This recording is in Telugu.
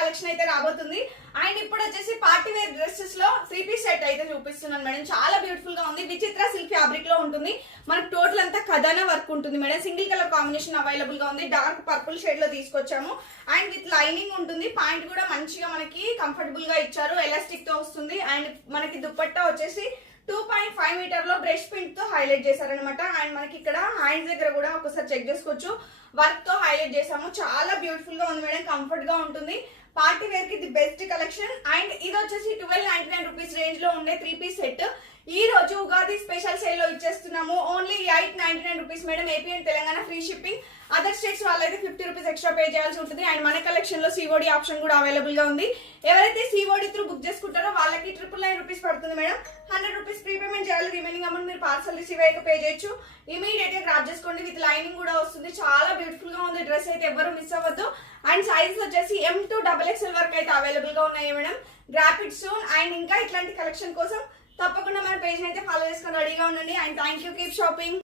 కలెక్షన్ అయితే రాబోతుంది. అండ్ ఇప్పుడు వచ్చేసి పార్టీ వేర్ డ్రెస్సెస్ లో 3-piece సెట్ అయితే చూపిస్తున్నాను మేడం. చాలా బ్యూటిఫుల్ గా ఉంది. విచిత్ర సిల్క్ ఫ్యాబ్రిక్ లో ఉంటుంది. మనకు టోటల్ అంతా ఖజానా వర్క్ ఉంటుంది madam. Single colour combination available గా ఉంది. డార్క్ పర్పుల్ షేడ్ లో తీసుకొచ్చాము. అండ్ విత్ లైనింగ్ ఉంటుంది. పాయింట్ కూడా మంచిగా మనకి కంఫర్టబుల్ గా ఇచ్చారు. ఎలాస్టిక్ తో వస్తుంది. అండ్ మనకి దుపట్టా వచ్చేసి 2.5 మీటర్ లో బ్రష్ ప్రింట్ తో హైలైట్ చేశారనమాట. అండ్ మనకి ఇక్కడ హ్యాండ్స్ దగ్గర కూడా ఒకసారి చెక్ చేసుకోవచ్చు. వర్క్ తో హైలైట్ చేసాము. చాలా బ్యూటిఫుల్ గా ఉంది మేడం. కంఫర్ట్ గా ఉంటుంది. పార్టీ వేర్ కి ది బెస్ట్ కలెక్షన్. అండ్ ఇది వచ్చేసి 1299 రూపీస్ రేంజ్ లో ఉండే 3-piece సెట్ ఈ రోజు ఉగాది స్పెషల్ సేల్ లో ఇచ్చేస్తున్నాము. Only 899 rupees madam. AP and Telangana free shipping. Other states వాళ్ళైతే 50 రూపీస్ ఎక్స్ట్రా పే చేయాల్సి ఉంటుంది. అండ్ మన కలెక్షన్ లో సిఓడి ఆప్షన్ కూడా అవైలబుల్ గా ఉంది. ఎవరైతే సిఓడి త్రూ బుక్ చేసుకుంటారో వాళ్ళకి 999 రూపీస్ పడుతుంది మేడం. 100 రూపీస్ ప్రీ పేమెంట్ చేయాలి. రిమైనింగ్ అమౌంట్ మీరు పార్సల్ రిసీవ్ అయ్యాక పే చేయొచ్చు. ఇమీడియట్ గా గ్రాప్ చేసుకోండి. విత్ లైనింగ్ కూడా వస్తుంది. చాలా బ్యూటిఫుల్ గా ఉంది. డ్రెస్ అయితే ఎవరు మిస్ అవ్వద్దు. అండ్ సైజెస్ వచ్చేసి M to XXL వరకు అయితే అవైలబుల్ గా ఉన్నాయి madam. Grab it soon. And ఇంకా ఇట్లాంటి కలెక్షన్ కోసం తప్పకుండా మన పేజ్ అయితే ఫాలో చేసుకొని రెడీగా ఉండండి. And thank you. Keep shopping.